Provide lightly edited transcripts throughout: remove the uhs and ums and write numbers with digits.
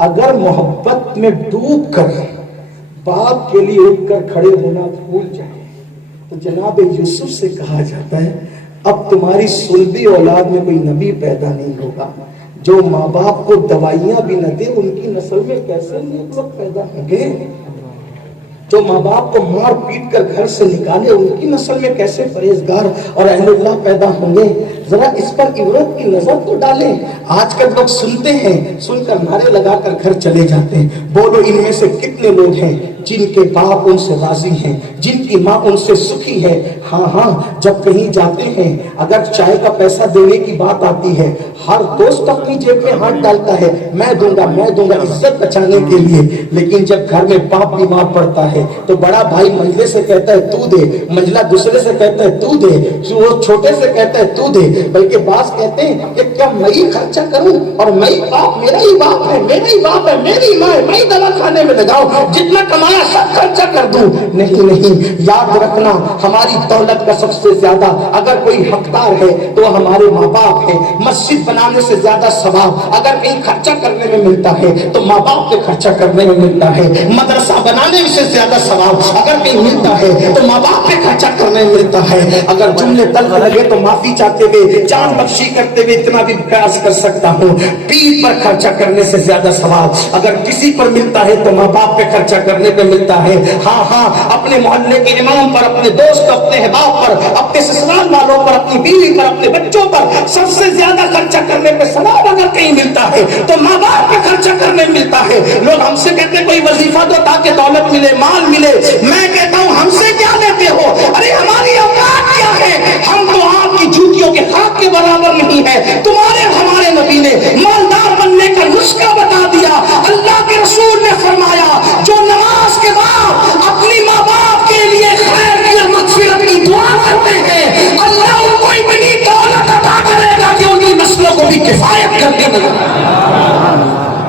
اگر محبت میں ڈوب کر باپ کے لیے اٹھ کر کھڑے ہونا بھول جائے تو جناب یوسف سے کہا جاتا ہے اب تمہاری سلبی اولاد میں کوئی نبی پیدا نہیں ہوگا. جو ماں باپ کو دوائیاں بھی نہ دے ان کی نسل میں کیسے نیک لوگ پیدا ہوں گے؟ جو ماں باپ کو مار پیٹ کر گھر سے نکالے ان کی نسل میں کیسے پرہیزگار اور اہل اللہ پیدا ہوں گے؟ ذرا اس پر عبرت کی نظر تو ڈالیں. آج کل لوگ سنتے ہیں, سن کر نعرے لگا کر گھر چلے جاتے ہیں. بولو ان میں سے کتنے لوگ ہیں جن کے باپ ان سے راضی ہیں, جن کی ماں ان سے سکھی ہے؟ ہاں جب کہیں جاتے ہیں اگر چائے کا پیسہ دینے کی بات آتی ہے ہر دوست اپنی جیب میں ہاتھ ڈالتا ہے, میں دوں گا عزت بچانے کے لیے. لیکن جب گھر میں باپ بیمار پڑتا ہے تو بڑا بھائی منجلے سے کہتا ہے تو دے, منجلا دوسرے سے کہتا ہے تو دے, وہ چھوٹے سے کہتا ہے تو دے. بلکہ بعض کہتے ہیں کہ کیا میں ہی خرچہ کروں اور میں باپ, میرا ہی باپ ہے, میری ماں ہے, میں دوا کھانے میں لگاؤں, جتنا کمایا سب خرچہ کر دوں. نہیں, یاد رکھنا ہماری دولت کا سب سے زیادہ اگر کوئی حقدار ہے تو ہمارے ماں باپ ہیں. مسجد بنانے سے زیادہ ثواب اگر کہیں خرچہ کرنے میں ملتا ہے تو ماں باپ پہ خرچہ کرنے میں ملتا ہے. مدرسہ بنانے سے زیادہ ثواب اگر کہیں ملتا ہے تو ماں باپ پہ خرچہ کرنے میں ملتا ہے. اگر جملے تلخ لگے تو معافی چاہتے ہوئے, جان بخشی کرتے ہوئے اتنا بھی پیاس کر سکتا ہوں, پیر پر خرچہ کرنے سے زیادہ ثواب اگر کسی پر ملتا ہے تو ماں باپ پہ خرچہ کرنے پہ ملتا ہے. ہاں اپنے محلے کے امام پر, اپنے دوست, اپنے احباب پر, اپنے سسرال والوں پر, اپنی بیوی پر, اپنے بچوں پر سب سے زیادہ خرچہ کرنے پہ ثواب اگر کہیں ملتا ہے تو ماں باپ پہ خرچہ کرنے میں ملتا ہے. لوگ ہم سے کہتے ہیں کوئی وظیفہ دو تاکہ دولت ملے, مال ملے. میں کہتا ہوں ہم سے کیا لیتے ہو؟ ارے ہماری اوقات کیا ہے؟ ہم تو آپ کی جوتیوں کے خاک کے برابر نہیں ہے. تمہارے ہمارے نبی نے مالدار بننے کا نسخہ بتا دیا. اللہ کے رسول نے فرمایا جو نماز کے بعد اپنی ماں باپ کے لیے خیر کی اور مغفرت کی دعا کرتے ہیں اللہ ان کو اتنی دولت عطا کرے گا کہ ان کی نسلوں کو بھی کفایت کر کے نظر.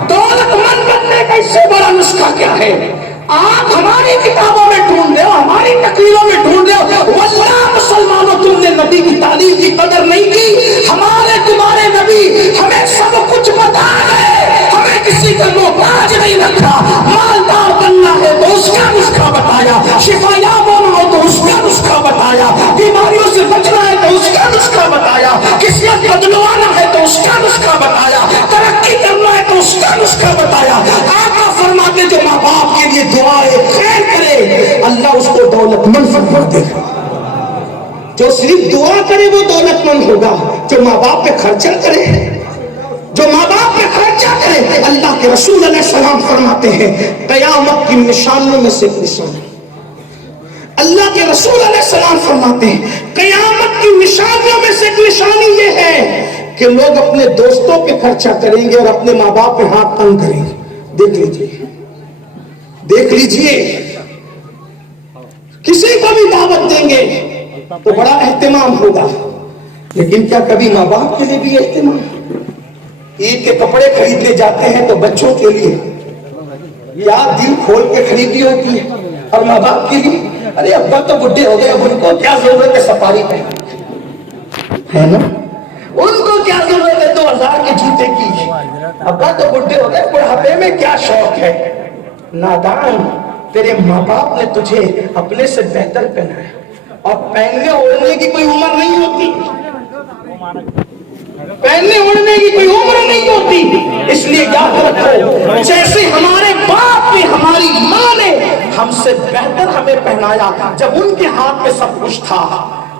دولت مند بننے کا اس سے بڑا نسخہ کیا ہے؟ آپ ہماری کتابوں میں ڈھونڈ رہے ہو, ہماری تقریروں میں ڈھونڈ رہے ہو. واللہ مسلمانوں تم نے نبی کی تعلیم کی قدر نہیں کی. ہمارے تمہارے نبی ہمیں سب کچھ بتا گئے, ہمیں کسی کا محتاج نہیں رکھا. مالدار بننا ہے تو اس کا نسخہ بتایا, شفایاب ہونا ہو تو اس کا نسخہ بتایا, بیماریوں سے بچنا ہے تو اس کا نسخہ بتایا, قسمت بدلوانا ہے تو اس کا نسخہ بتایا, ترقی کرنا ہے تو اس کا نسخہ بتایا. آقا فرماتے جو ماں باپ کے لیے دعائے خیر کرے اللہ اس کو دولت مند فرما دے گا. جو صرف دعا کرے وہ دولت مند ہوگا. جو ماں باپ پہ خرچہ کرے, جو ماں باپ پہ خرچہ کرے, اللہ کے رسول علیہ السلام فرماتے ہیں قیامت کی نشانیوں میں سے ایک نشانی, اللہ کے رسول علیہ السلام فرماتے ہیں قیامت کی نشانیوں میں سے ایک نشانی یہ ہے کہ لوگ اپنے دوستوں پہ خرچہ کریں گے اور اپنے ماں باپ پہ ہاتھ تنگ کریں گے. دیکھ لیجئے کسی کو بھی دعوت دیں گے تو بڑا اہتمام ہوگا, لیکن کیا کبھی ماں باپ کے لیے بھی اہتمام؟ عید کے کپڑے خریدنے جاتے ہیں تو بچوں کے لیے یاد دل کھول کے خریدی ہوتی ہے, اور ماں باپ کے لیے ارے ابا تو بڈھے ہو گئے, اب ان کو کیا ضرورت ہے سفاری پہ, ہے نا, ان کو کیا ضرورت ہے 2000 کے جوتے کی, ابا تو بڈھے ہو گئے, بڑھاپے میں کیا شوق ہے. نادان, تیرے ماں باپ نے تجھے اپنے سے بہتر پہنایا, اور پہننے اوڑھنے کی کوئی عمر نہیں ہوتی, پہننے اوڑھنے کی کوئی عمر نہیں ہوتی. اس لیے یاد رکھو جیسے ہمارے باپ نے, ہماری ماں نے ہم سے بہتر ہمیں پہنایا جب ان کے ہاتھ میں سب کچھ تھا,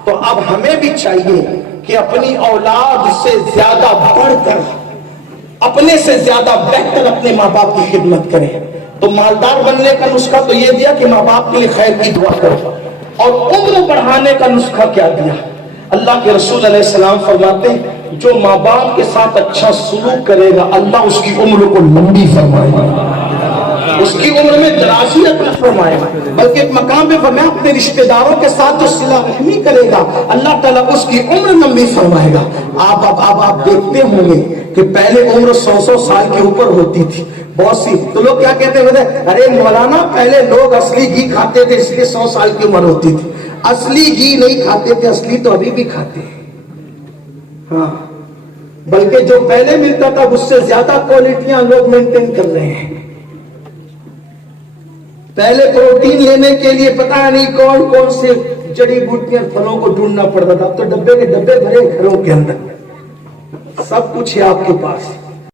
تو اب ہمیں بھی چاہیے کہ اپنی اولاد سے زیادہ بڑھ کر, اپنے سے زیادہ بہتر اپنے ماں باپ کی خدمت کریں. تو مالدار بننے کا نسخہ تو یہ دیا کہ ماں باپ کے لیے خیر کی دعا کرو, اور عمر بڑھانے کا نسخہ کیا دیا؟ اللہ کے رسول علیہ السلام فرماتے ہیں جو ماں باپ کے ساتھ اچھا سلوک کرے گا اللہ اس کی عمر کو لمبی فرمائے گا, اس کی عمر میں درازی عطا فرمائے گا. بلکہ ایک مقام پہ فرمایا اپنے رشتہ داروں کے ساتھ جو صلہ رحمی کرے گا اللہ تعالیٰ اس کی عمر لمبی فرمائے گا. آپ دیکھتے ہوں گے کہ پہلے عمر 100 سال کے اوپر ہوتی تھی بہت سی, تو لوگ کیا کہتے ہیں, ارے مولانا پہلے لوگ اصلی گھی کھاتے تھے اس لیے 100 سال کی عمر ہوتی تھی. اصلی گھی نہیں کھاتے تھے, اصلی تو ابھی بھی کھاتے ہیں. ہاں بلکہ جو پہلے ملتا تھا اس سے زیادہ کوالٹیاں لوگ مینٹین کر رہے ہیں. پہلے پروٹین لینے کے لیے پتہ نہیں کون کون سے جڑی بوٹیاں پھلوں کو ڈھونڈنا پڑتا تھا. اب تو ڈبے کے ڈبے بھرے گھروں کے اندر سب کچھ ہے آپ کے پاس.